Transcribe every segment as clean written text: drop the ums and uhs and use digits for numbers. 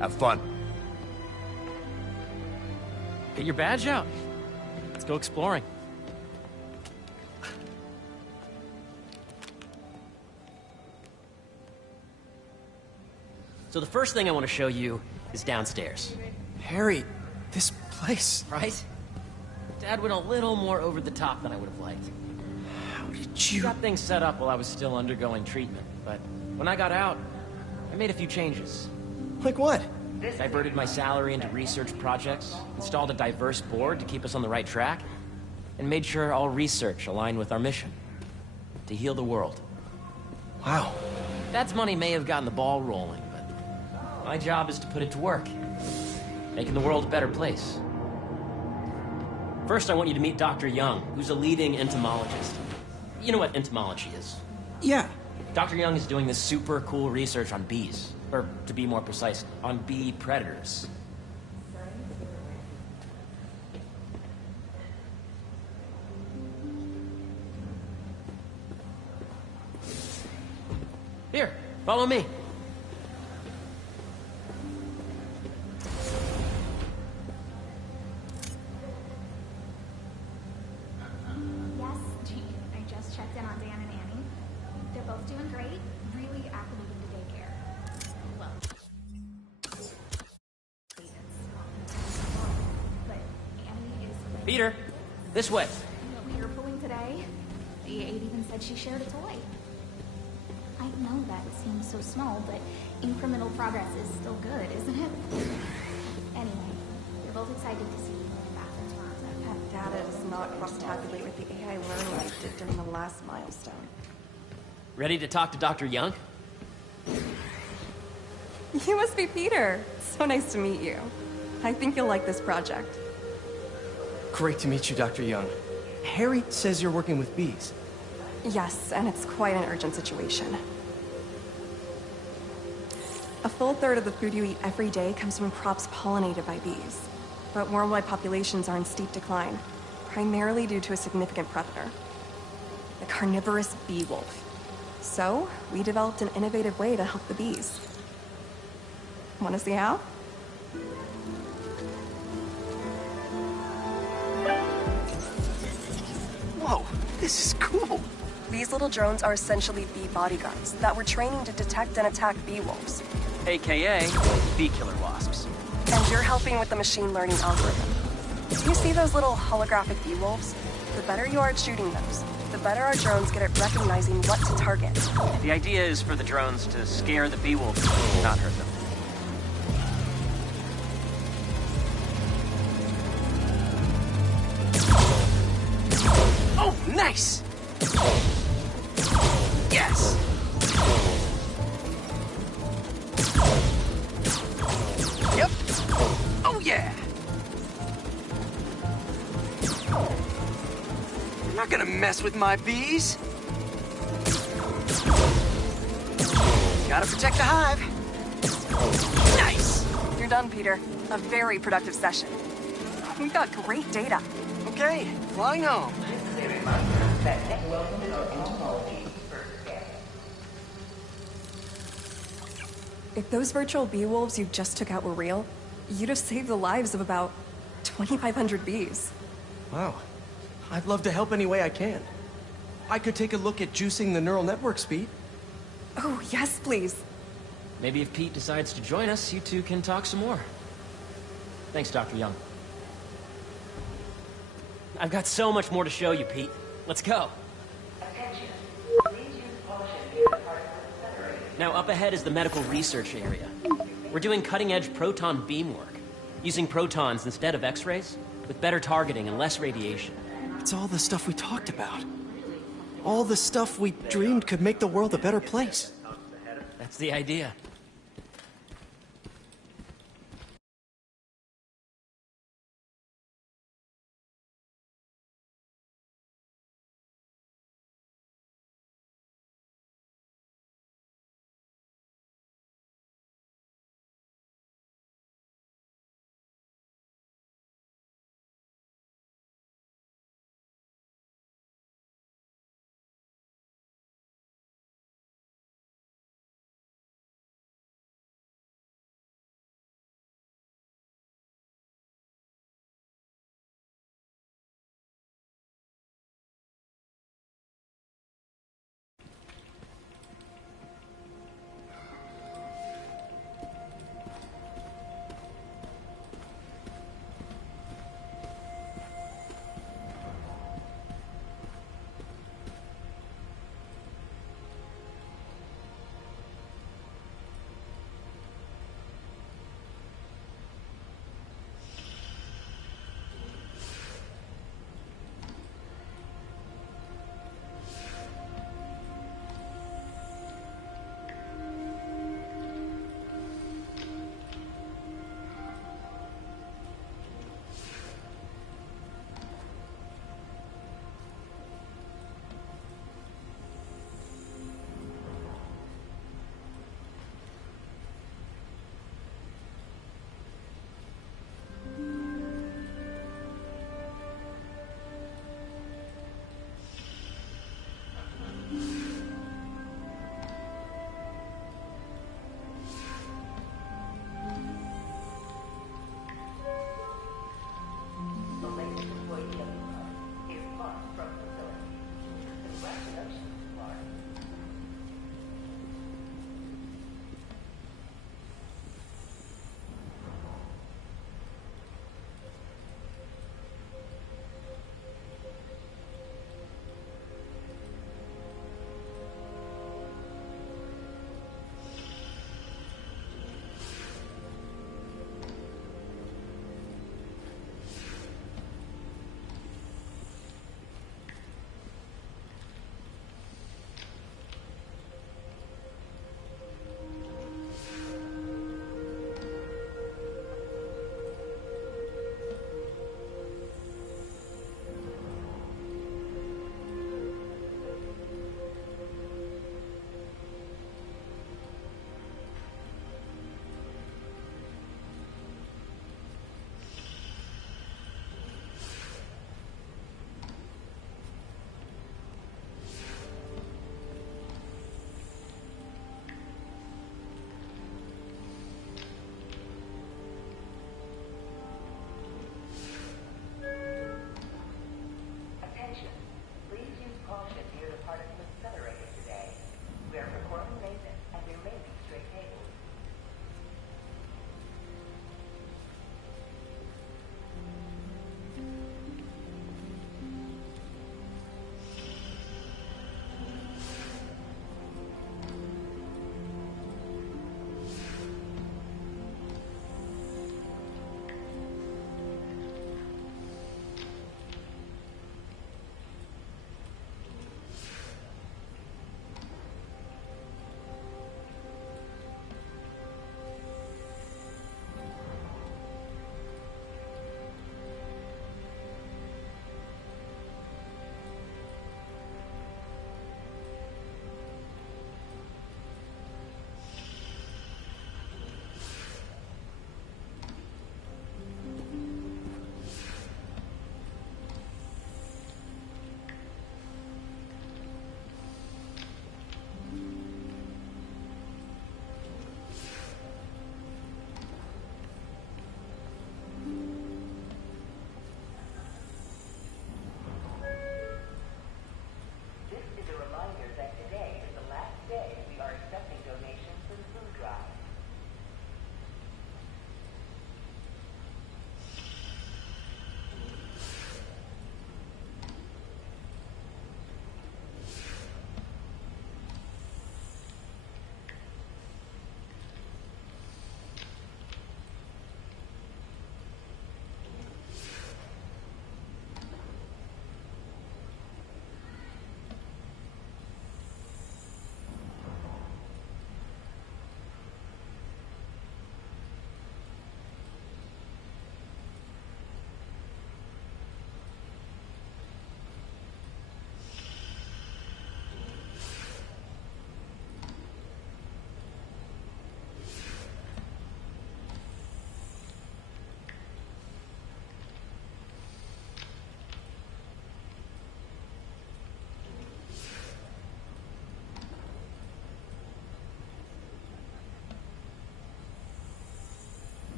Have fun. Get your badge out. Let's go exploring. So the first thing I want to show you is downstairs. Harry, this place... Right? Dad went a little more over the top than I would have liked. How did He you... got things set up while I was still undergoing treatment, but when I got out, I made a few changes. Like what? Diverted my salary into research projects, installed a diverse board to keep us on the right track, and made sure all research aligned with our mission. To heal the world. Wow. Dad's money may have gotten the ball rolling, but my job is to put it to work. Making the world a better place. First, I want you to meet Dr. Young, who's a leading entomologist. You know what entomology is? Yeah. Dr. Young is doing this super cool research on bees. Or, to be more precise, on bee predators. Here, follow me. Yes, gee, I just checked in on Dan and Annie. They're both doing great, really acclimating to daycare. Well, but Annie is... Peter, this way. We were pulling today. The aide even said she shared a toy. I know that seems so small, but incremental progress is still good, isn't it? Anyway, we're both excited to see you in Bathurst Plaza. That data does not cross-tabulate with the AI learning I did during the last milestone. Ready to talk to Dr. Young? You must be Peter. So nice to meet you. I think you'll like this project. Great to meet you, Dr. Young. Harry says you're working with bees. Yes, and it's quite an urgent situation. A full third of the food you eat every day comes from crops pollinated by bees. But worldwide populations are in steep decline, primarily due to a significant predator, the carnivorous bee wolf. So, we developed an innovative way to help the bees. Want to see how? Whoa, this is cool. These little drones are essentially bee bodyguards that we're training to detect and attack bee wolves. AKA bee killer wasps. And you're helping with the machine learning algorithm. Do you see those little holographic bee wolves? The better you are at shooting those, the better our drones get at recognizing what to target. The idea is for the drones to scare the bee wolves, not hurt them. Oh, nice! Yes! Yep. Oh, yeah! You're not gonna mess with my bees. Gotta protect the hive. Nice! You're done, Peter. A very productive session. We've got great data. Okay, flying home. If those virtual bee wolves you just took out were real, you'd have saved the lives of about 2,500 bees. Wow. I'd love to help any way I can. I could take a look at juicing the neural network speed. Oh, yes, please. Maybe if Pete decides to join us, you two can talk some more. Thanks, Dr. Young. I've got so much more to show you, Pete. Let's go. Now, up ahead is the medical research area. We're doing cutting-edge proton beam work, using protons instead of X-rays, with better targeting and less radiation. It's all the stuff we talked about. All the stuff we dreamed could make the world a better place. That's the idea.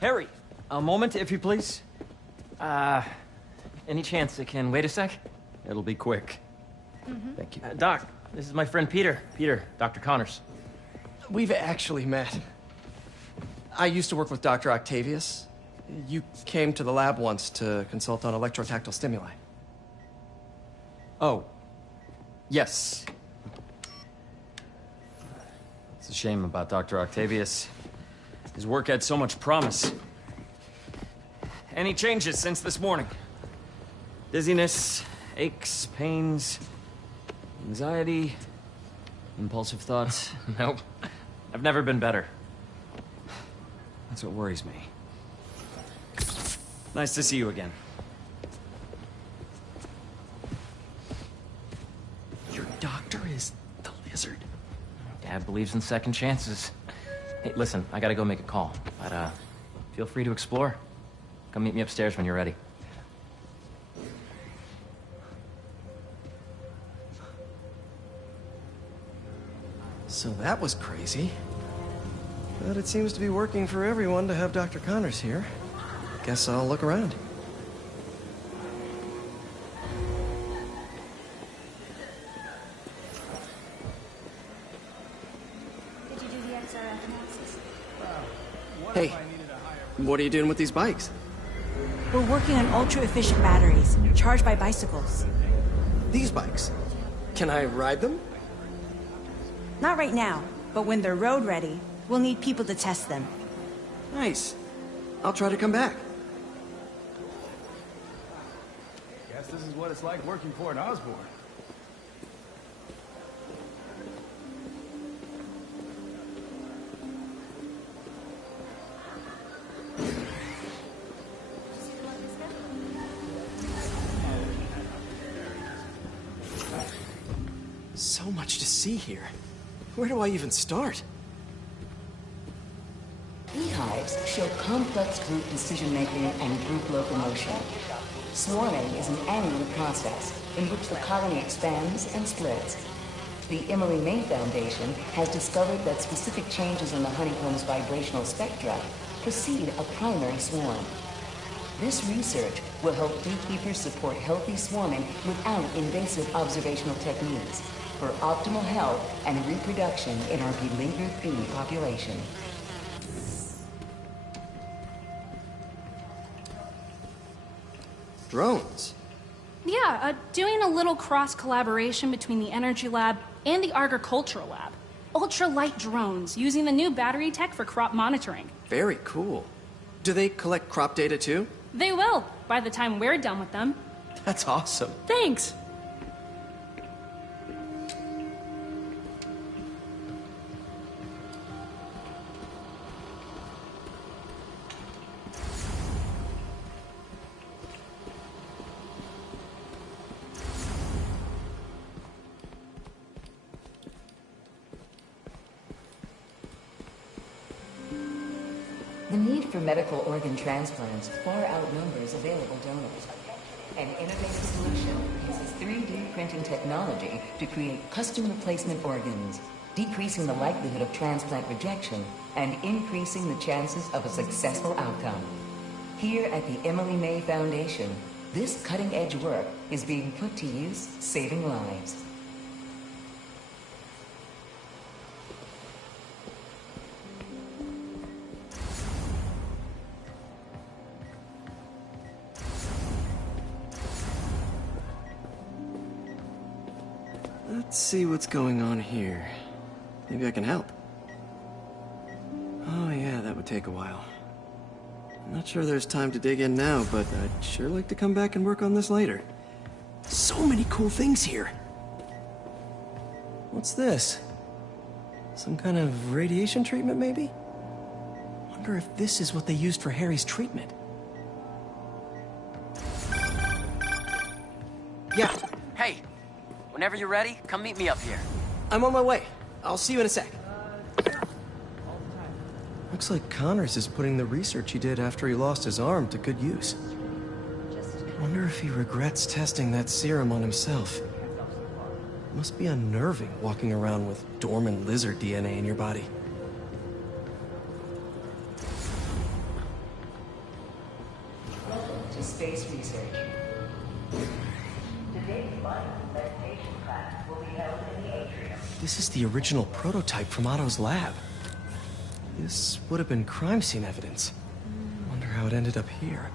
Harry, a moment, if you please. Any chance it can wait a sec? It'll be quick. Thank you. Doc, this is my friend Peter. Peter, Dr. Connors. We've actually met. I used to work with Dr. Octavius. You came to the lab once to consult on electrotactile stimuli. Oh. Yes. It's a shame about Dr. Octavius. His work had so much promise. Any changes since this morning? Dizziness, aches, pains, anxiety, impulsive thoughts. Nope. I've never been better. That's what worries me. Nice to see you again. Your doctor is the lizard. Dad believes in second chances. Hey, listen, I gotta go make a call. But, feel free to explore. Come meet me upstairs when you're ready. So that was crazy. But it seems to be working for everyone to have Dr. Connors here. Guess I'll look around. Did you do the XRF analysis? Hey, what are you doing with these bikes? We're working on ultra-efficient batteries, charged by bicycles. These bikes? Can I ride them? Not right now, but when they're road ready, we'll need people to test them. Nice. I'll try to come back. Guess this is what it's like working for an Osborn. So much to see here. Where do I even start? Beehives show complex group decision-making and group locomotion. Swarming is an annual process in which the colony expands and splits. The Emily May Foundation has discovered that specific changes in the honeycomb's vibrational spectra precede a primary swarm. This research will help beekeepers support healthy swarming without invasive observational techniques for optimal health and reproduction in our beleaguered bee population. Drones. Yeah, doing a little cross-collaboration between the Energy Lab and the Agricultural Lab. Ultra-light drones using the new battery tech for crop monitoring. Very cool. Do they collect crop data too? They will, by the time we're done with them. That's awesome. Thanks! The need for medical organ transplants far outnumbers available donors. An innovative solution uses 3D printing technology to create custom replacement organs, decreasing the likelihood of transplant rejection and increasing the chances of a successful outcome. Here at the Emily May Foundation, this cutting-edge work is being put to use, saving lives. Let's see what's going on here. Maybe I can help. Oh yeah, that would take a while. I'm not sure there's time to dig in now, but I'd sure like to come back and work on this later. So many cool things here. What's this? Some kind of radiation treatment, maybe? Wonder if this is what they used for Harry's treatment. Yeah, Hey, whenever you're ready, come meet me up here. I'm on my way. I'll see you in a sec. Looks like Connors is putting the research he did after he lost his arm to good use. Wonder if he regrets testing that serum on himself. Must be unnerving walking around with dormant lizard DNA in your body. space research. Today's mindful meditation class will be held in the atrium. This is the original prototype from Otto's lab. This would have been crime scene evidence. Wonder how it ended up here.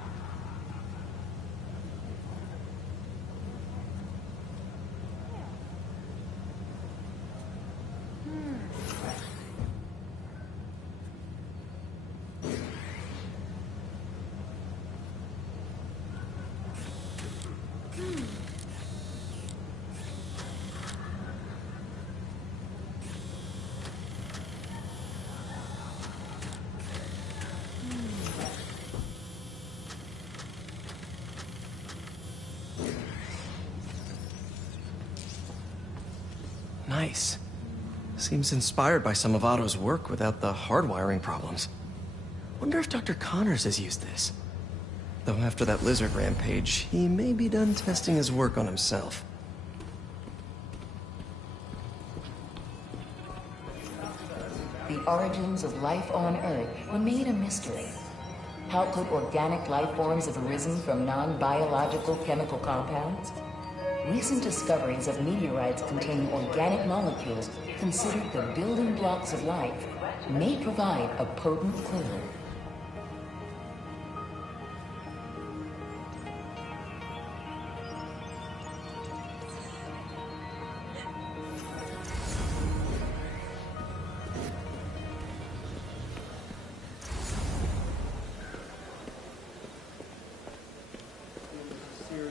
Nice. Seems inspired by some of Otto's work without the hardwiring problems. Wonder if Dr. Connors has used this. Though after that lizard rampage, he may be done testing his work on himself. The origins of life on Earth remain a mystery. How could organic life forms have arisen from non-biological chemical compounds? Recent discoveries of meteorites containing organic molecules considered the building blocks of life may provide a potent clue.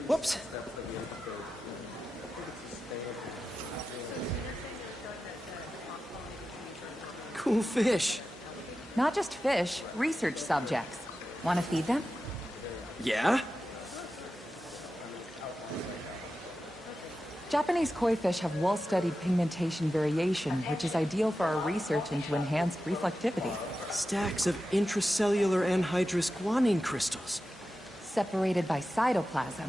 Whoops! Cool fish. Not just fish, research subjects. Want to feed them? Yeah? Japanese koi fish have well-studied pigmentation variation, which is ideal for our research into enhanced reflectivity. Stacks of intracellular anhydrous guanine crystals. Separated by cytoplasm,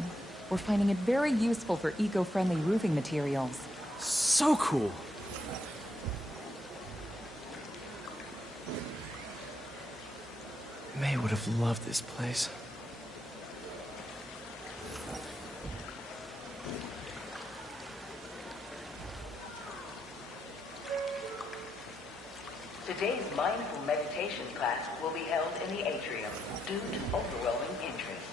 we're finding it very useful for eco-friendly roofing materials. So cool. May would have loved this place. Today's mindful meditation class will be held in the atrium due to overwhelming interest.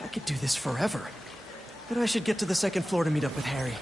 I could do this forever. But I should get to the second floor to meet up with Harry.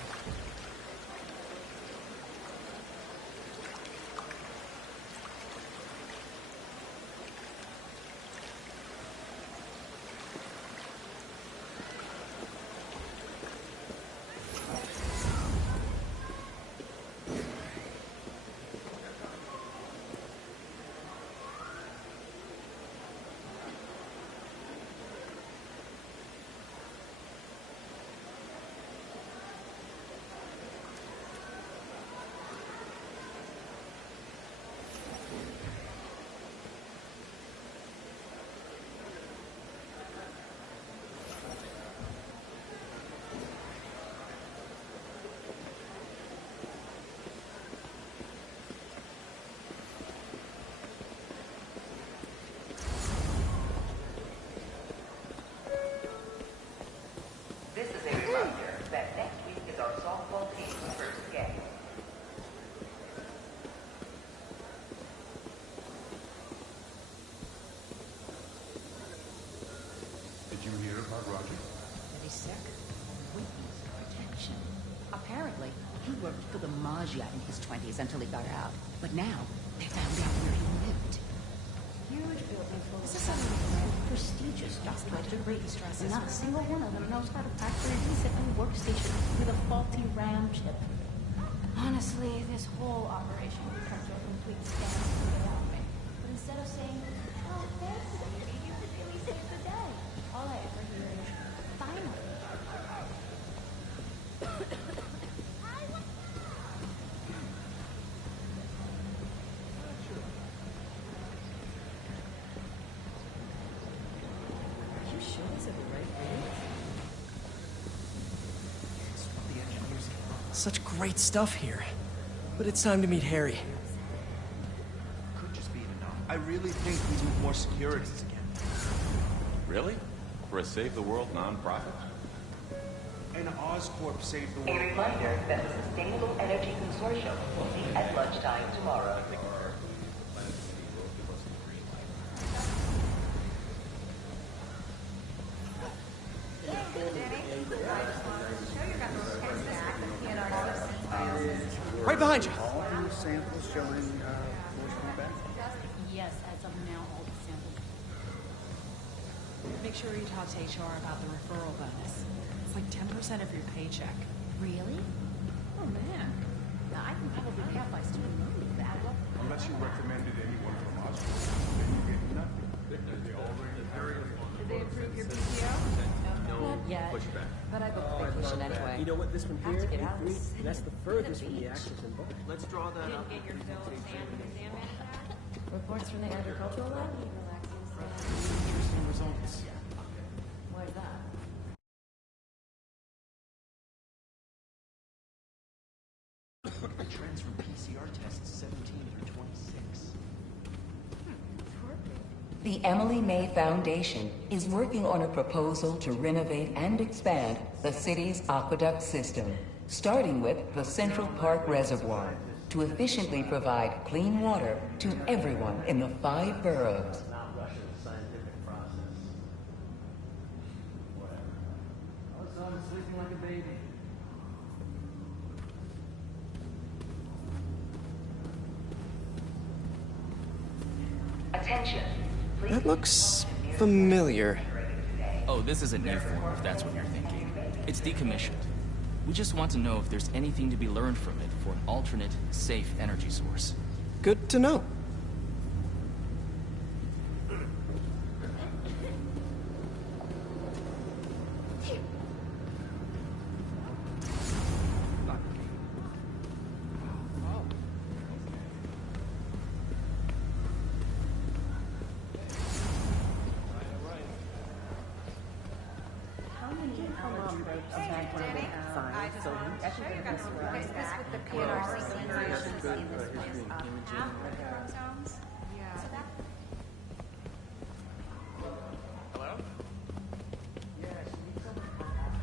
This is a reminder that next week is our softball team's first game. Did you hear about Roger? Very sick. Weakness, protection. Apparently, he worked for the Maggia in his 20s until he got out. But now, they found out where he lived. Huge building full of prestigious doctorate degrees. And not a single one of them knows how to factor a decent new workstation with a faulty RAM chip. Honestly, this whole operation would come to a complete standstill without me. But instead of saying, "Oh, thanks, lady, you really saved the day," all I ever hear is, "Finally." Such great stuff here. But it's time to meet Harry. Could just be an anomaly. I really think we need more security. Really? For a Save the World non-profit? And Oscorp saved the A world. reminder that the Sustainable Energy Consortium will meet at lunchtime tomorrow. Right behind you. All new samples showing motion feedback? Yes, as of now, all the samples. Make sure you talk to HR about the referral bonus. It's like 10% of your paycheck. Really? Oh, man. Now, I can probably have my student loan with that. Unless you recommended anyone from Oscorp, then you get nothing. They already Did they approve your PTO? Not yet. But I booked vacation anyway. You know what, this one Have here, to get out of the A3, city. that's the furthest from the axis in both. Let's draw that up. Reports from the agricultural lab? Interesting results. Why is that? Trends from PCR tests 17 through 26. The Emily May Foundation is working on a proposal to renovate and expand the city's aqueduct system, starting with the Central Park Reservoir, to efficiently provide clean water to everyone in the 5 boroughs. Attention. That looks familiar. Oh, this is a new form, if that's what you're thinking. It's decommissioned. We just want to know if there's anything to be learned from it for an alternate, safe energy source. Good to know.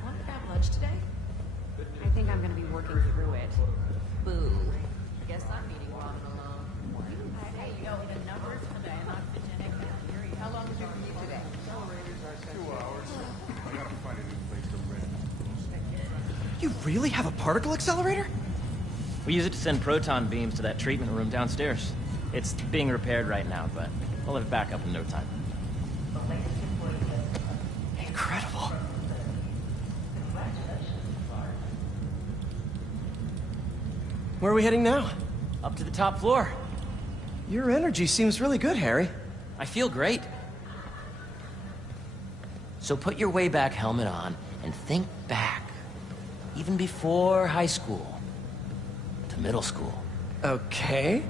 Want to grab lunch today? I think I'm going to be working through it. Boo. Guess I'm meeting Ron alone. Hey, you know, the numbers for the monogenic bacteria. How long is your commute today? 2 hours. I have to find a new place to rent. You really have a particle accelerator? We use it to send proton beams to that treatment room downstairs. It's being repaired right now, but we'll have it back up in no time. Incredible. Where are we heading now? Up to the top floor. Your energy seems really good, Harry. I feel great. So put your Wayback helmet on and think back. Even before high school. To middle school. Okay.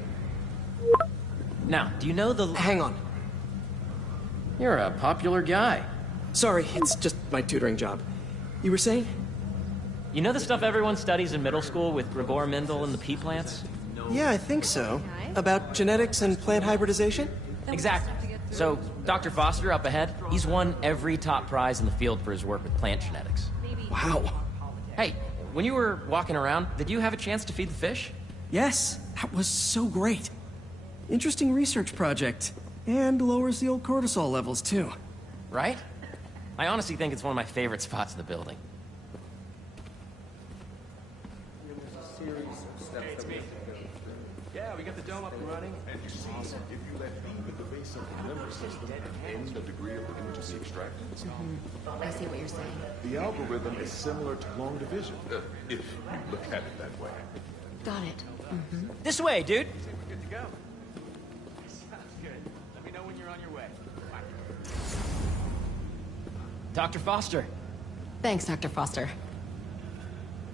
Now, do you know the... Hang on. You're a popular guy. Sorry, it's just my tutoring job. You were saying? You know the stuff everyone studies in middle school with Gregor Mendel and the pea plants? Yeah, I think so. About genetics and plant hybridization? Exactly. So, Dr. Foster up ahead, he's won every top prize in the field for his work with plant genetics. Wow. Hey, when you were walking around, did you have a chance to feed the fish? Yes, that was so great. Interesting research project. And lowers the old cortisol levels, too. Right? I honestly think it's one of my favorite spots in the building. Yeah, we got the dome up and running. And you see, if you let even the base of the limber system end the degree of the images extracted, I see what you're saying. the algorithm is similar to long division, if you look at it that way. Got it. This way, dude! We're good to go. Sounds good. Let me know when you're on your way. Dr. Foster. Thanks, Dr. Foster.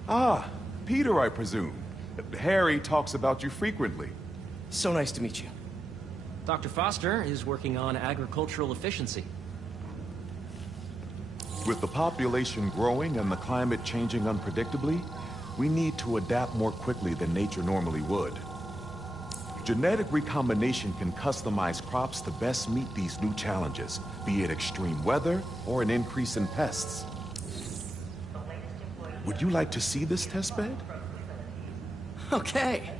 Ah, Peter, I presume. Harry talks about you frequently. So nice to meet you. Dr. Foster is working on agricultural efficiency. With the population growing and the climate changing unpredictably, we need to adapt more quickly than nature normally would. Genetic recombination can customize crops to best meet these new challenges, be it extreme weather or an increase in pests. Would you like to see this testbed? Okay.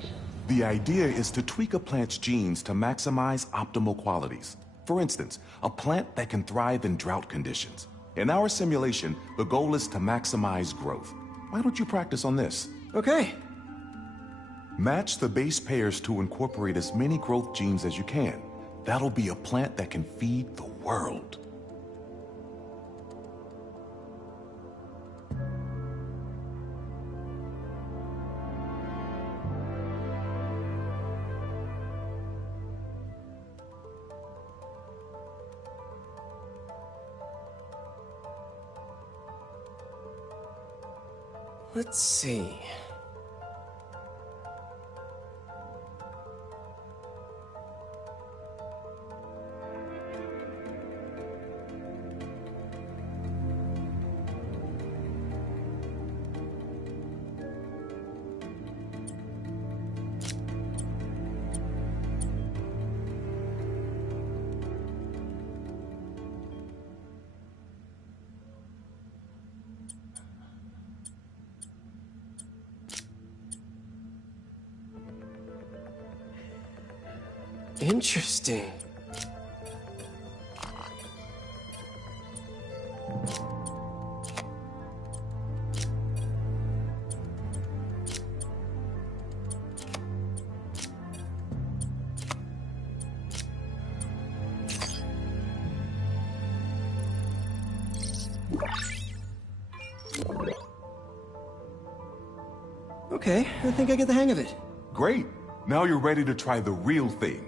The idea is to tweak a plant's genes to maximize optimal qualities. For instance, a plant that can thrive in drought conditions. In our simulation, the goal is to maximize growth. Why don't you practice on this? Okay. Match the base pairs to incorporate as many growth genes as you can. That'll be a plant that can feed the world. Let's see. Interesting. Okay, I think I get the hang of it. Great. Now you're ready to try the real thing.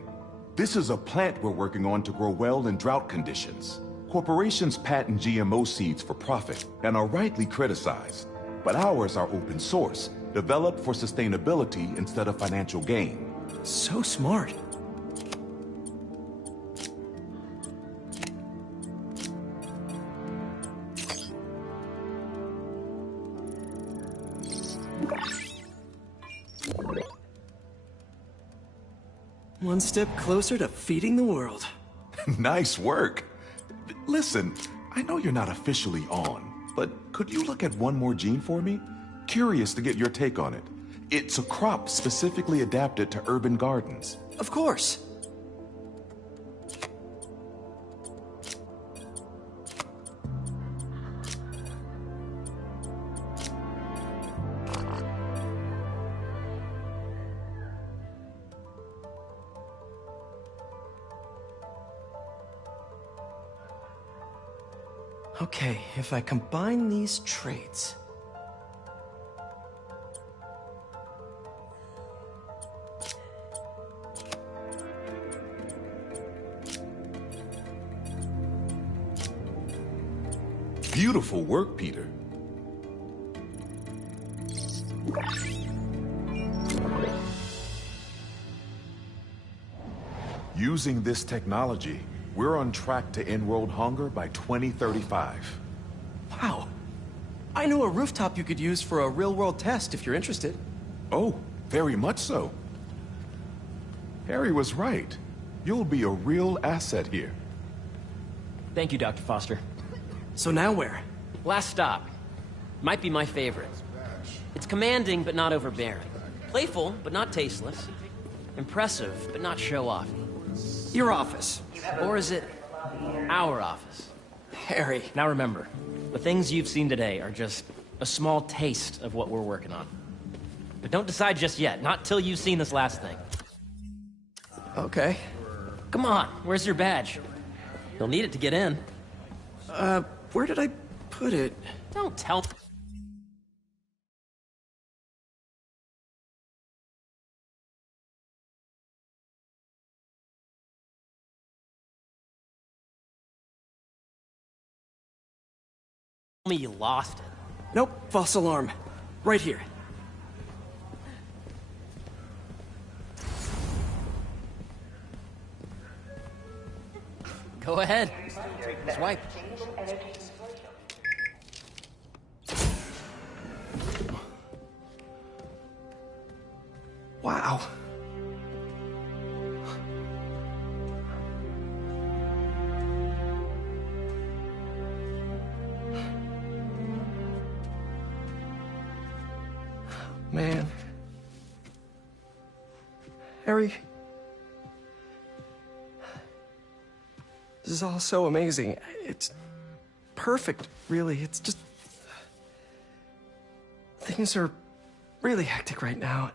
This is a plant we're working on to grow well in drought conditions. Corporations patent GMO seeds for profit and are rightly criticized. But ours are open source, developed for sustainability instead of financial gain. So smart. One step closer to feeding the world. Nice work. Listen, I know you're not officially on, but could you look at one more gene for me? Curious to get your take on it. It's a crop specifically adapted to urban gardens. Of course. Okay, if I combine these traits... Beautiful work, Peter. Using this technology, we're on track to end world hunger by 2035. Wow. I know a rooftop you could use for a real-world test if you're interested. Oh, very much so. Harry was right. You'll be a real asset here. Thank you, Dr. Foster. So now where? Last stop. Might be my favorite. It's commanding, but not overbearing. Playful, but not tasteless. Impressive, but not show-off. Your office. Or is it our office? Harry. Now remember, the things you've seen today are just a small taste of what we're working on. But don't decide just yet, not till you've seen this last thing. Okay. Come on, where's your badge? You'll need it to get in. Where did I put it? Don't tell me you lost it. Nope, false alarm. Right here. Go ahead. Swipe. Wow. Man. Harry. This is all so amazing. It's perfect, really. It's just... Things are really hectic right now.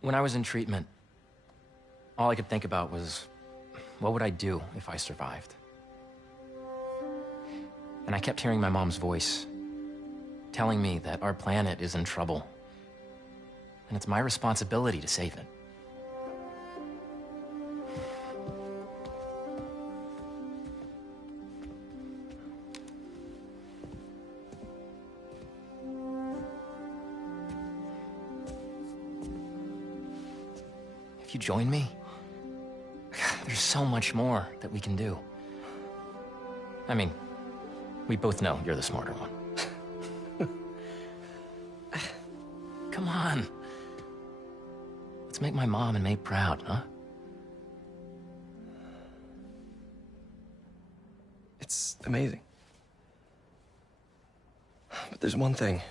When I was in treatment, all I could think about was, what would I do if I survived? And I kept hearing my mom's voice, telling me that our planet is in trouble, and it's my responsibility to save it. If you join me, there's so much more that we can do. I mean, we both know you're the smarter one. Come on. Let's make my mom and May proud, huh? It's amazing. But there's one thing.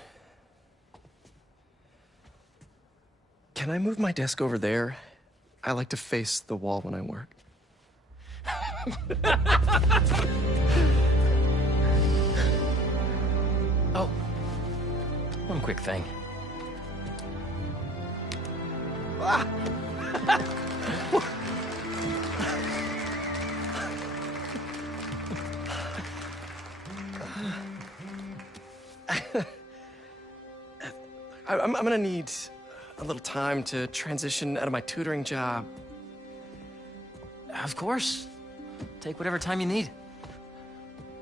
Can I move my desk over there? I like to face the wall when I work. Oh, one quick thing. Ah! I'm gonna need a little time to transition out of my tutoring job. Of course. Take whatever time you need.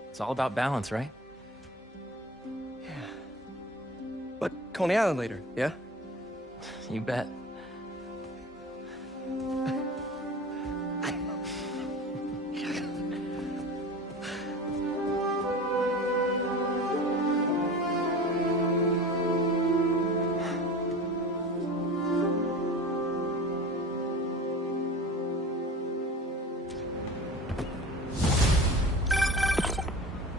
It's all about balance, right? Yeah. But Coney Island later, yeah? You bet.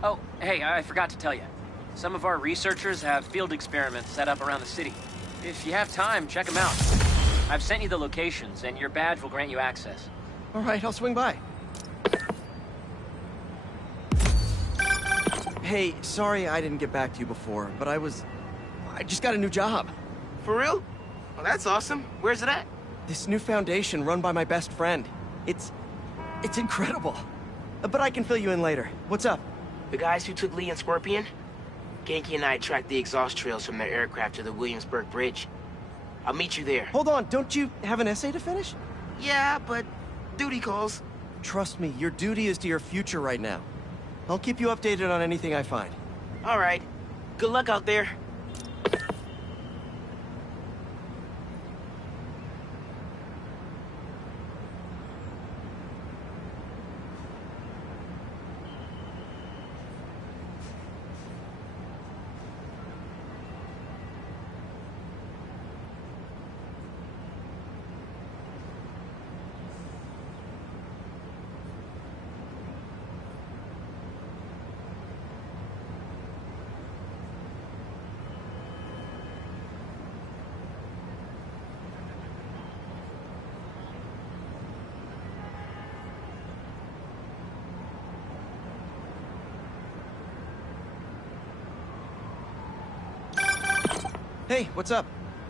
Oh, hey, I forgot to tell you. Some of our researchers have field experiments set up around the city. If you have time, check them out. I've sent you the locations, and your badge will grant you access. All right, I'll swing by. Hey, sorry I didn't get back to you before, but I just got a new job. For real? Well, that's awesome. Where's it at? This new foundation run by my best friend. It's incredible. But I can fill you in later. What's up? The guys who took Lee and Scorpion? Ganke and I tracked the exhaust trails from their aircraft to the Williamsburg Bridge. I'll meet you there. Hold on, don't you have an essay to finish? Yeah, but duty calls. Trust me, your duty is to your future right now. I'll keep you updated on anything I find. All right. Good luck out there. Hey, what's up?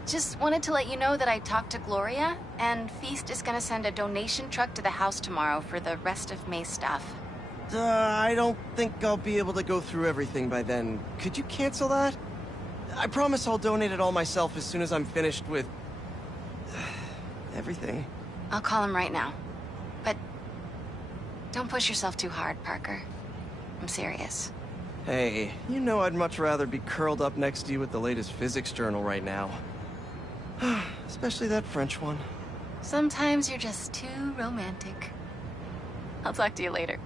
Just wanted to let you know that I talked to Gloria, and Feast is gonna send a donation truck to the house tomorrow for the rest of May's stuff. I don't think I'll be able to go through everything by then. Could you cancel that? I promise I'll donate it all myself as soon as I'm finished with... everything. I'll call him right now. But don't push yourself too hard, Parker. I'm serious. Hey, you know I'd much rather be curled up next to you with the latest physics journal right now. Especially that French one. Sometimes you're just too romantic. I'll talk to you later.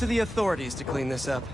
to the authorities to clean this up.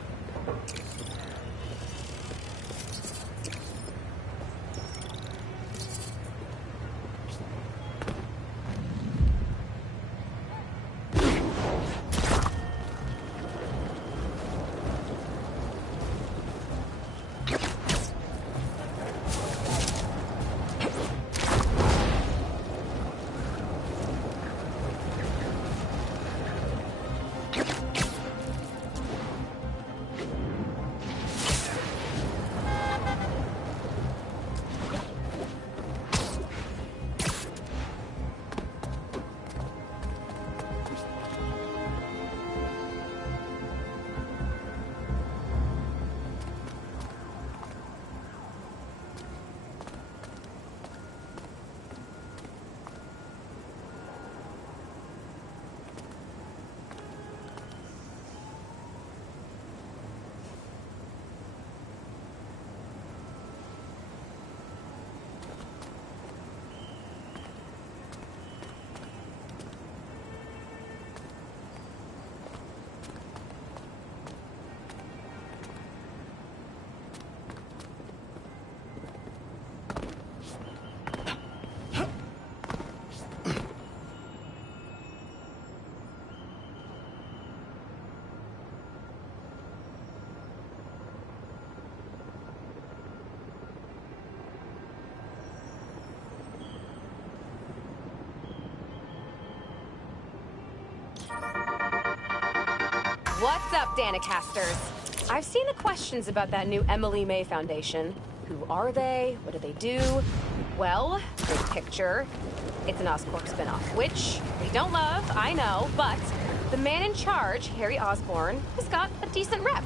What's up, Danicasters? I've seen the questions about that new Emily May Foundation. Who are they? What do they do? Well, big picture, it's an Oscorp spinoff, which we don't love, I know, but the man in charge, Harry Osborn, has got a decent rep.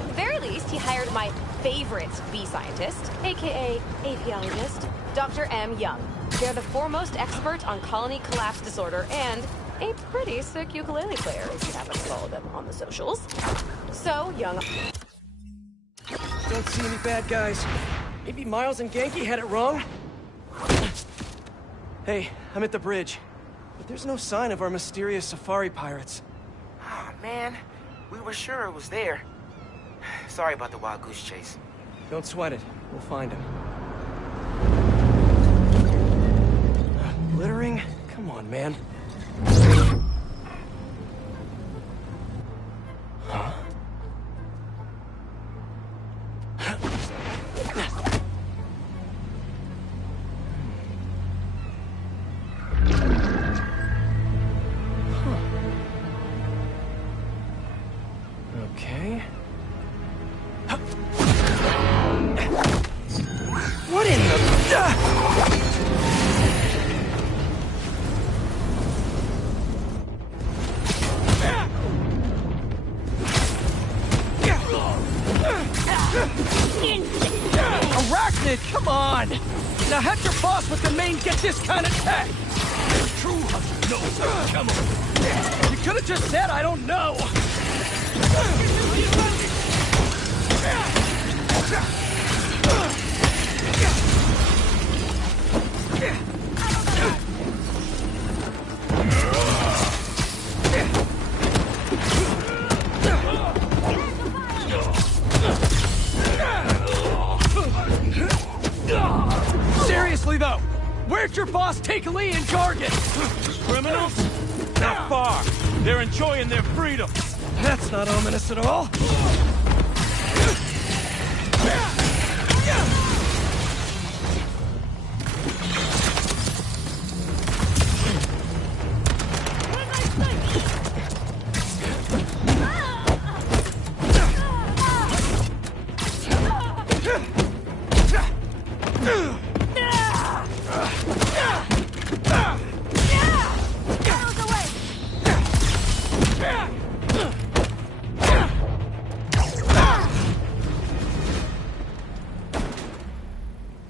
At the very least, he hired my favorite bee scientist, aka apiologist, Dr. M. Young. They're the foremost expert on colony collapse disorder and a pretty sick ukulele player, if you happen to follow them on the socials. So, Young... Don't see any bad guys. Maybe Miles and Genki had it wrong? Hey, I'm at the bridge. But there's no sign of our mysterious safari pirates. Oh, man. We were sure it was there. Sorry about the wild goose chase. Don't sweat it. We'll find him. Littering? Come on, man. Huh? Okay. What in the... Arachnid, come on! Now have your boss with the main get this kind of tech! True hunter knows how to come on. You could have just said I don't know! Seriously though, where'd your boss take Lee and Gargan? Criminals? Not far. They're enjoying their freedom. That's not ominous at all.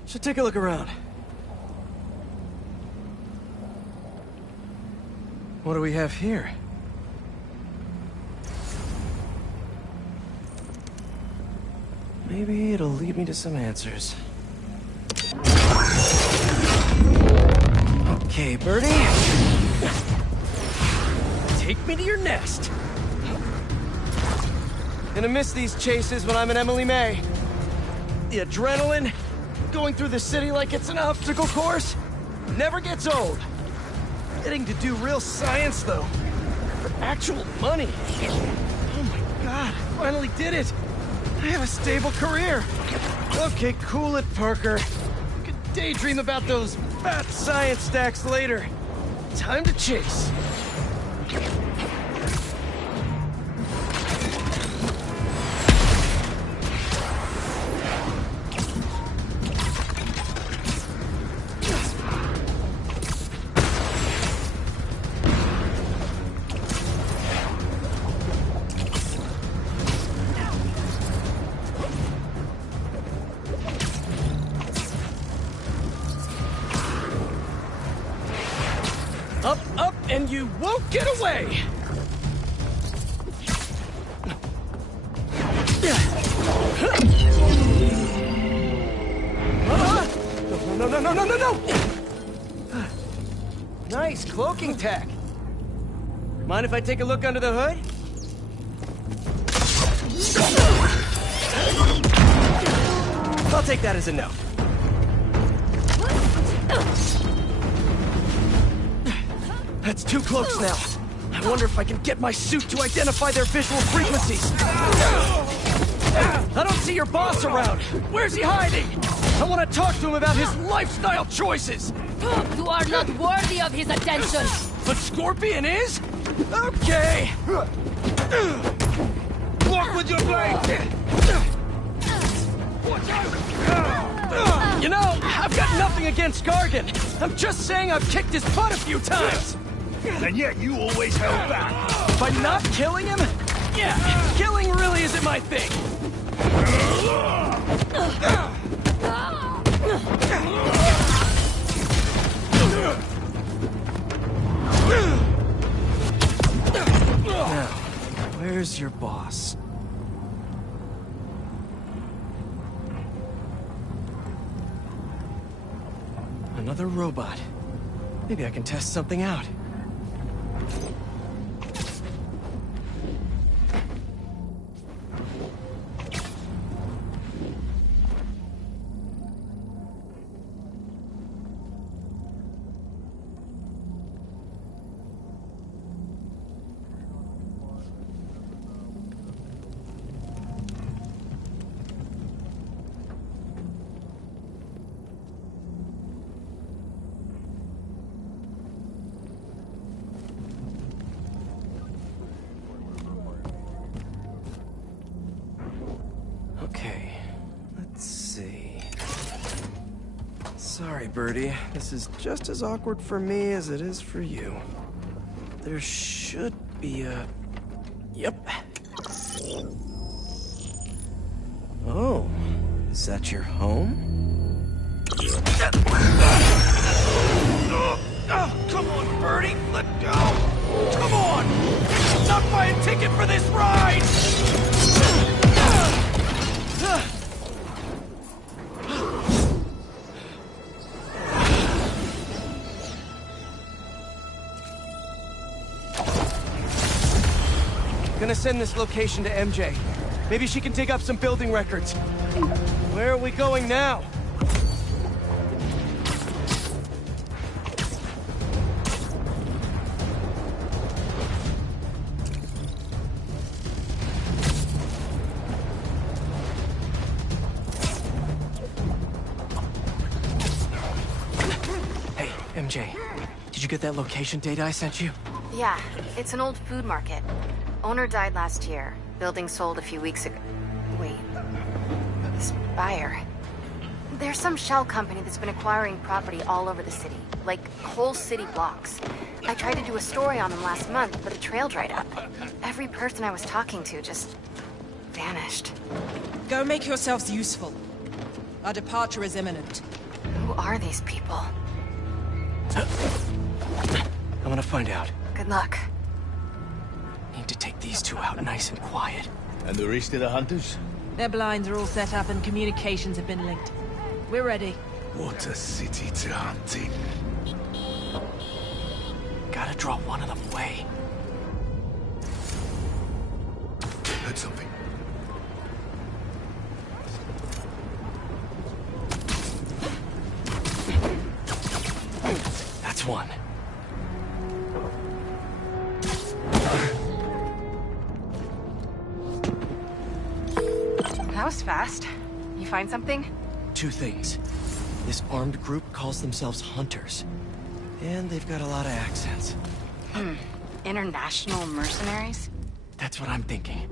Should take a look around. What do we have here? Maybe it'll lead me to some answers. Okay, Birdie. Take me to your nest. Gonna miss these chases when I'm in Emily May. The adrenaline, going through the city like it's an obstacle course, never gets old. Getting to do real science, though, for actual money. Oh my god, I finally did it. I have a stable career. Okay, cool it, Parker. You can daydream about those fat science stacks later. Time to chase. Up, up, and you won't get away! No, no, no, no, no, no! Nice cloaking tech. Mind if I take a look under the hood? I'll take that as a no. That's 2 cloaks now. I wonder if I can get my suit to identify their visual frequencies. I don't see your boss around. Where's he hiding? I want to talk to him about his lifestyle choices. You are not worthy of his attention. But Scorpion is? Okay. Walk with your blade. You know, I've got nothing against Gargan. I'm just saying I've kicked his butt a few times. And yet you always held back. By not killing him? Yeah, killing really isn't my thing. Now, where's your boss? Another robot. Maybe I can test something out. Okay, let's see. Sorry, Birdie. This is just as awkward for me as it is for you. There should be a... Yep. Oh, is that your home? Oh, come on, Birdie! Let go! Come on! Not buy a ticket for this ride! Gonna send this location to MJ. Maybe she can dig up some building records. Where are we going now? Hey, MJ. Did you get that location data I sent you? Yeah, it's an old food market. Owner died last year. Building sold a few weeks ago. Wait. This buyer. There's some shell company that's been acquiring property all over the city. Like, whole city blocks. I tried to do a story on them last month, but the trail dried up. Every person I was talking to just... vanished. Go make yourselves useful. Our departure is imminent. Who are these people? I'm gonna find out. Good luck. Need to take these 2 out nice and quiet. And the rest of the hunters? Their blinds are all set up and communications have been linked. We're ready. What a city to hunt in. Gotta draw one of them away. Heard something. That's one. That was fast. You find something? Two things. This armed group calls themselves Hunters. And they've got a lot of accents. International mercenaries? That's what I'm thinking.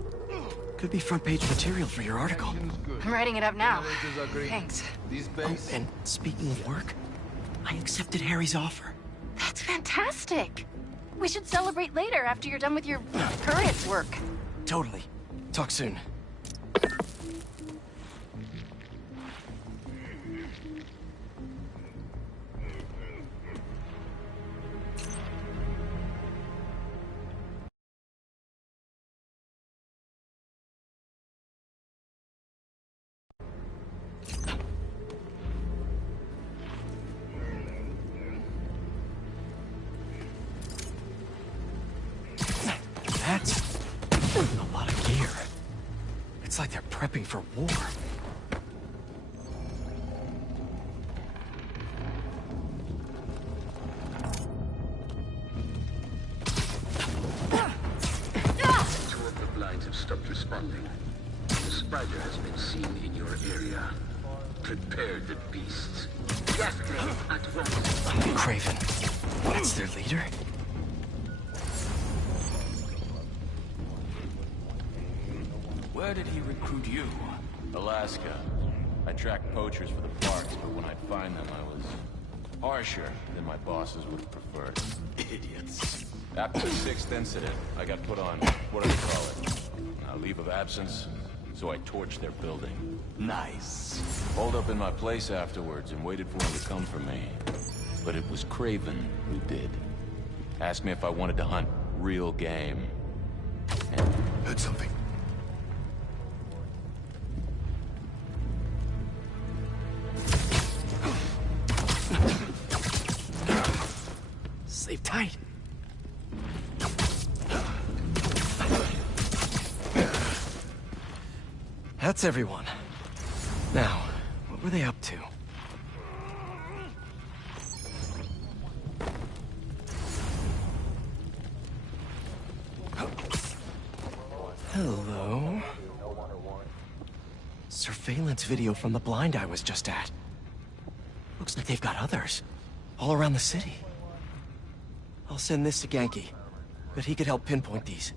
Could be front-page material for your article. I'm writing it up now. Thanks. Oh, and speaking of work, I accepted Harry's offer. That's fantastic. We should celebrate later after you're done with your current work. Totally. Talk soon. That's a lot of gear. It's like they're prepping for war. Two of the blinds have stopped responding. The spider has been seen in your area. Prepare the beasts. Gas them at once. Craven. That's their leader? Where did he recruit you? Alaska. I tracked poachers for the parks, but when I'd find them, I was harsher than my bosses would have preferred. Idiots. After the 6th incident, I got put on, what do they call it? A leave of absence, so I torched their building. Nice. Holed up in my place afterwards and waited for him to come for me. But it was Craven who did. Asked me if I wanted to hunt real game. And heard something. Sleep tight. That's everyone. Now, what were they up to? Hello? Surveillance video from the blind I was just at. Looks like they've got others. All around the city. I'll send this to Genki. But he could help pinpoint these.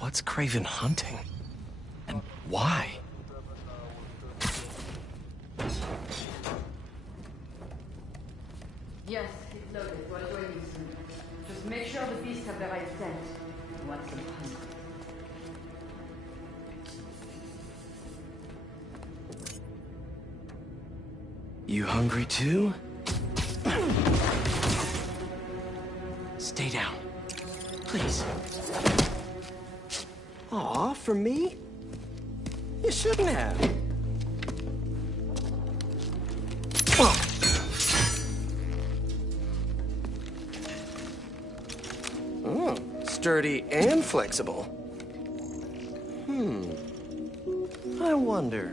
What's Craven hunting? And why? Yes, it's loaded. We're joining soon. Just make sure the beasts have the right scent. Want some hunt. You hungry too? Stay down. Please. Aw, for me? You shouldn't have. Oh, sturdy and flexible. I wonder.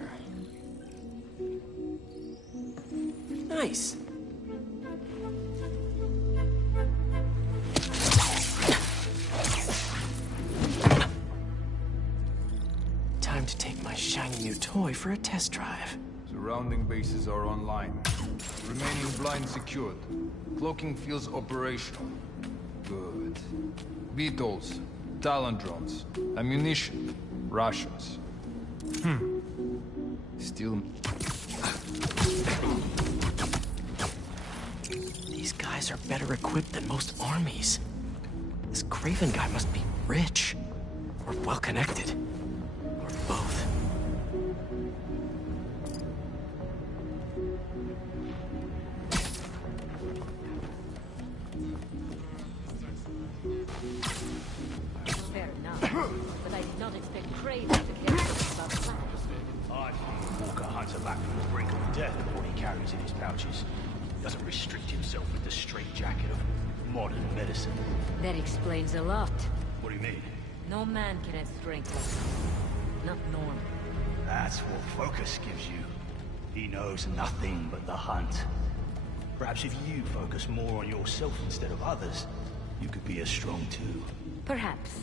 Nice. Time to take my shiny new toy for a test drive. Surrounding bases are online. Remaining blind secured. Cloaking fields operational. Good. Beetles, Talon drones, ammunition, rations. Still... These guys are better equipped than most armies. This Craven guy must be rich. Or well-connected. Or both. Fair enough. But I did not expect Craven to care about the plan. I think Walker hunts a back from the brink of death with what he carries in his pouches. He doesn't restrict himself with the straitjacket of modern medicine. That explains a lot. What do you mean? No man can have strength like that. Not Norm. That's what Focus gives you. He knows nothing but the hunt. Perhaps if you focus more on yourself instead of others, you could be as strong too. Perhaps.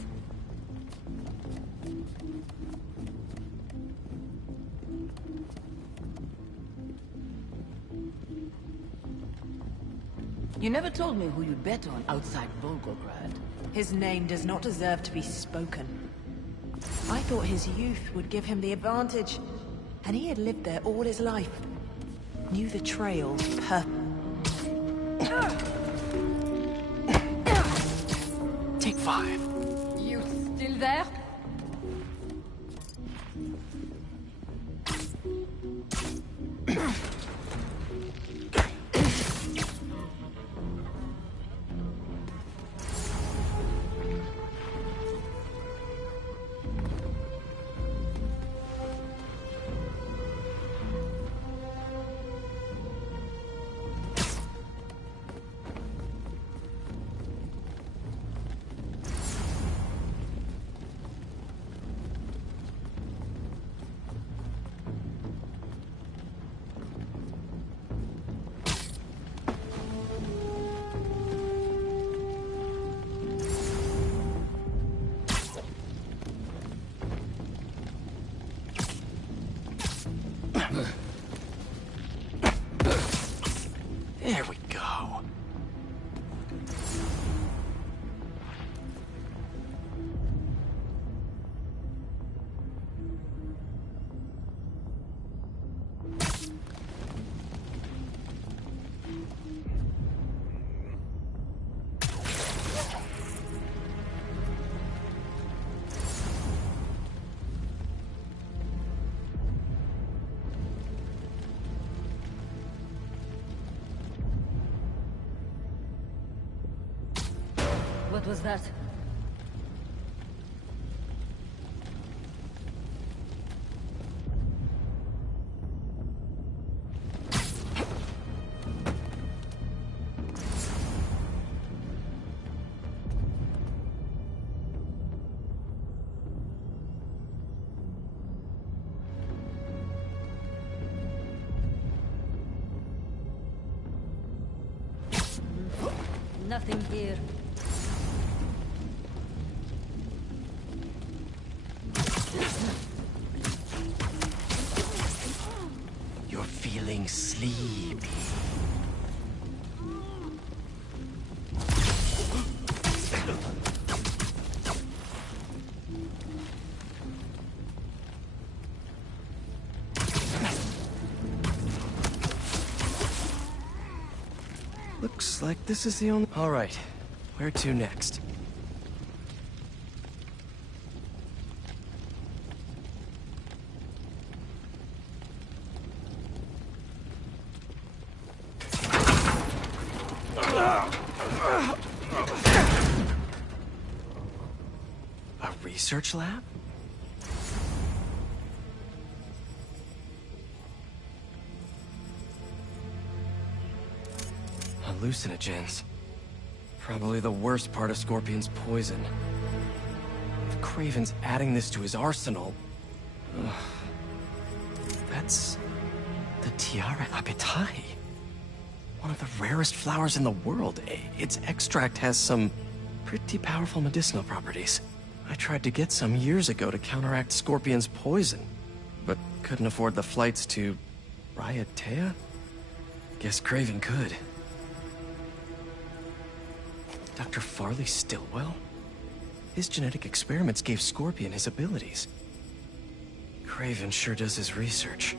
You never told me who you'd bet on outside Volgograd. His name does not deserve to be spoken. I thought his youth would give him the advantage, and he had lived there all his life. Knew the trails Take 5. You still there? There we go. What was that? Nothing here. You're feeling sleepy. Looks like this is the only... All right, where to next? A research lab? Hallucinogens. Probably the worst part of Scorpion's poison. If Kraven's adding this to his arsenal... Ugh. That's... the Tiara Apetae. One of the rarest flowers in the world. Its extract has some pretty powerful medicinal properties. I tried to get some years ago to counteract Scorpion's poison, but couldn't afford the flights to... Raiatea? Guess Kraven could. Dr. Farley Stillwell? His genetic experiments gave Scorpion his abilities. Kraven sure does his research.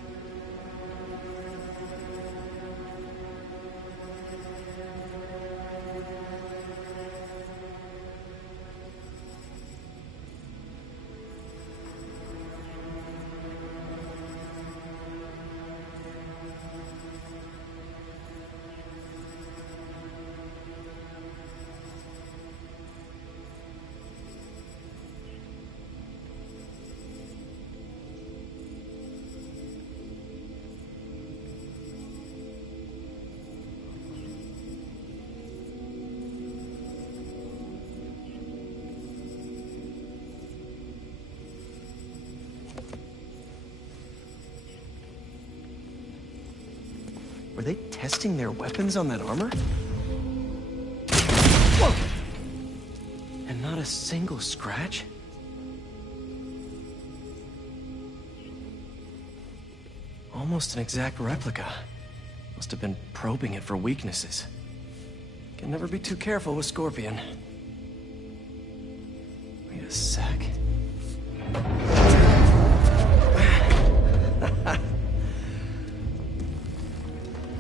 Were they testing their weapons on that armor? And not a single scratch? Almost an exact replica. Must have been probing it for weaknesses. Can never be too careful with Scorpion. Wait a sec.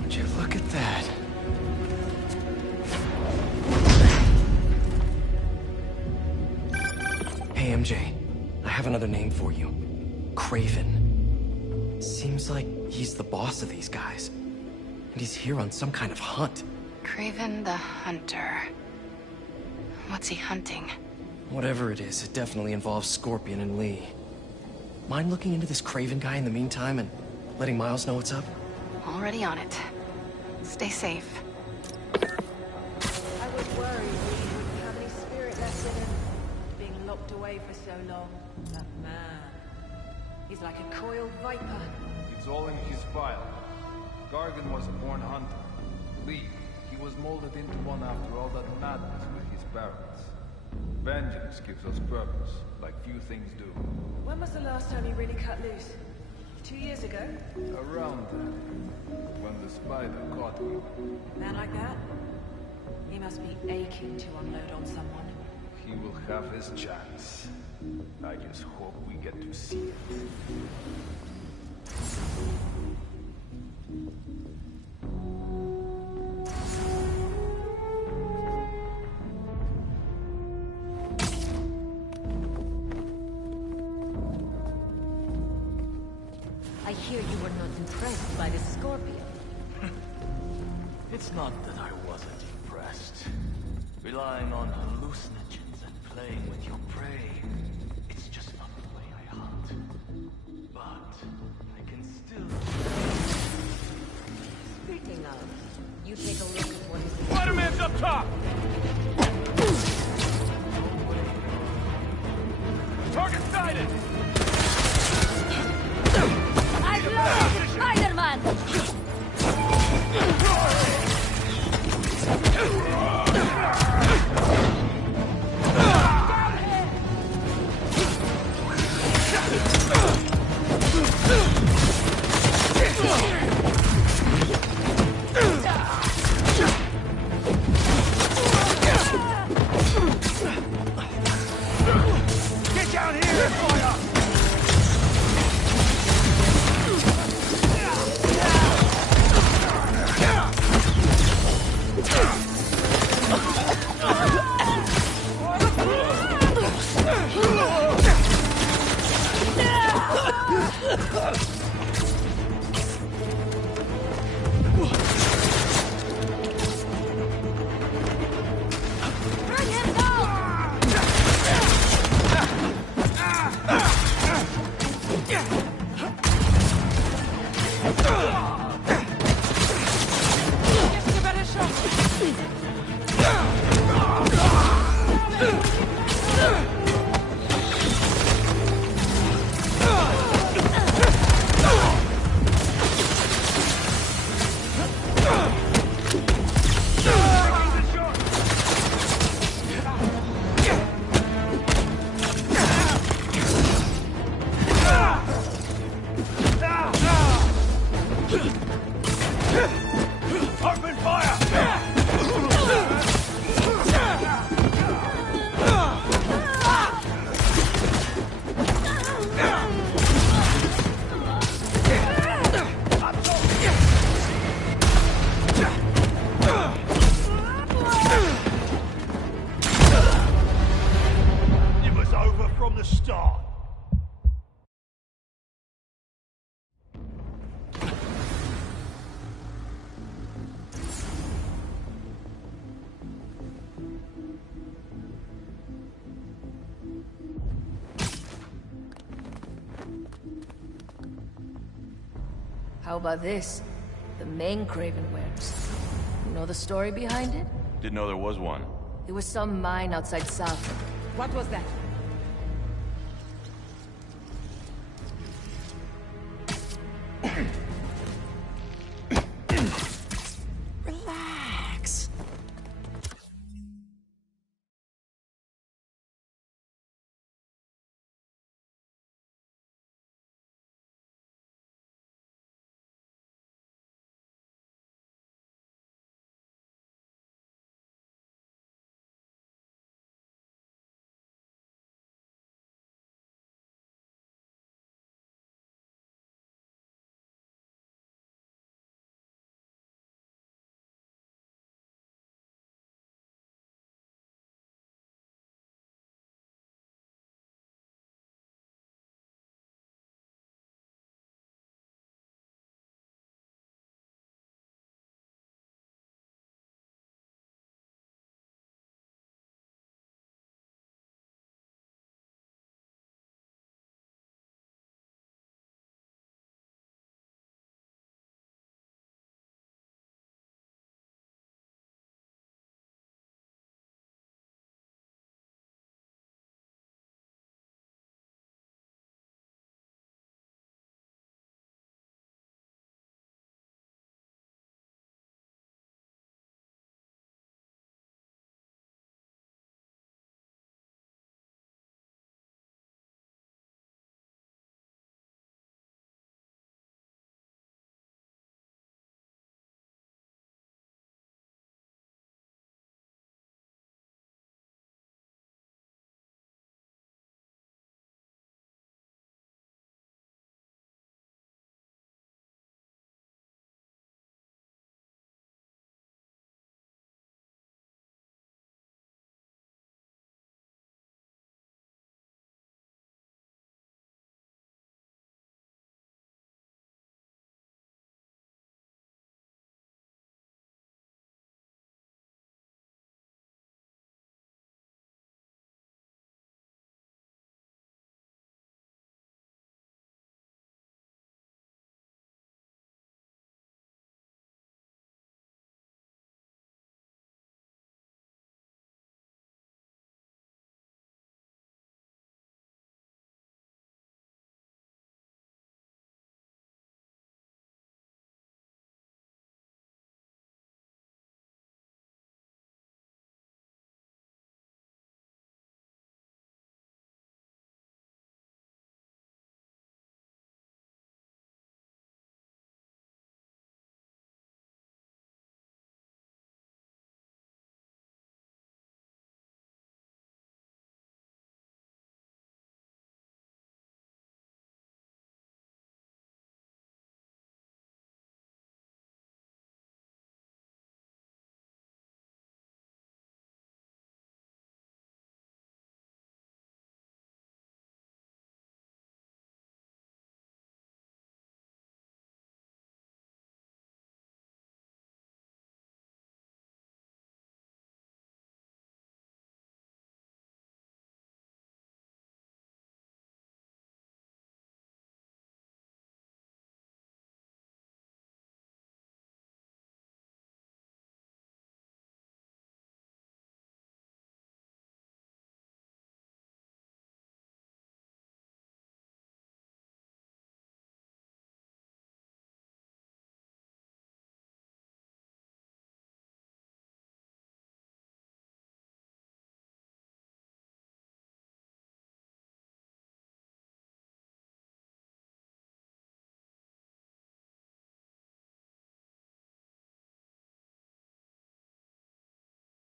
Would you look at that? Hey, MJ. I have another name for you. Craven. Seems like he's the boss of these guys. And he's here on some kind of hunt. Craven the Hunter. What's he hunting? Whatever it is, it definitely involves Scorpion and Lee. Mind looking into this Craven guy in the meantime and letting Miles know what's up? Already on it. Stay safe. I was worried Lee wouldn't have any spirit left in him. Being locked away for so long. That man. He's like a coiled viper. It's all in his file. Gargan was a born hunter. Lee, he was molded into one after all that madness with his parents. Vengeance gives us purpose, like few things do. When was the last time you really cut loose? 2 years ago? Around then, when the spider caught me. A man like that? He must be aching to unload on someone. He will have his chance. I just hope we get to see it. I hear you were not impressed by the Scorpion. It's not that I wasn't impressed. Relying on hallucinogens and playing with your prey. It's just not the way I hunt. But I can still... Speaking of, you take a look at what is... Spider-Man's up top! Target sighted! I've located Spider-Man! Get down here and fire! Open fire! It was over from the start. How about this? The main Craven wares. You know the story behind it? Didn't know there was one. There was some mine outside South. What was that?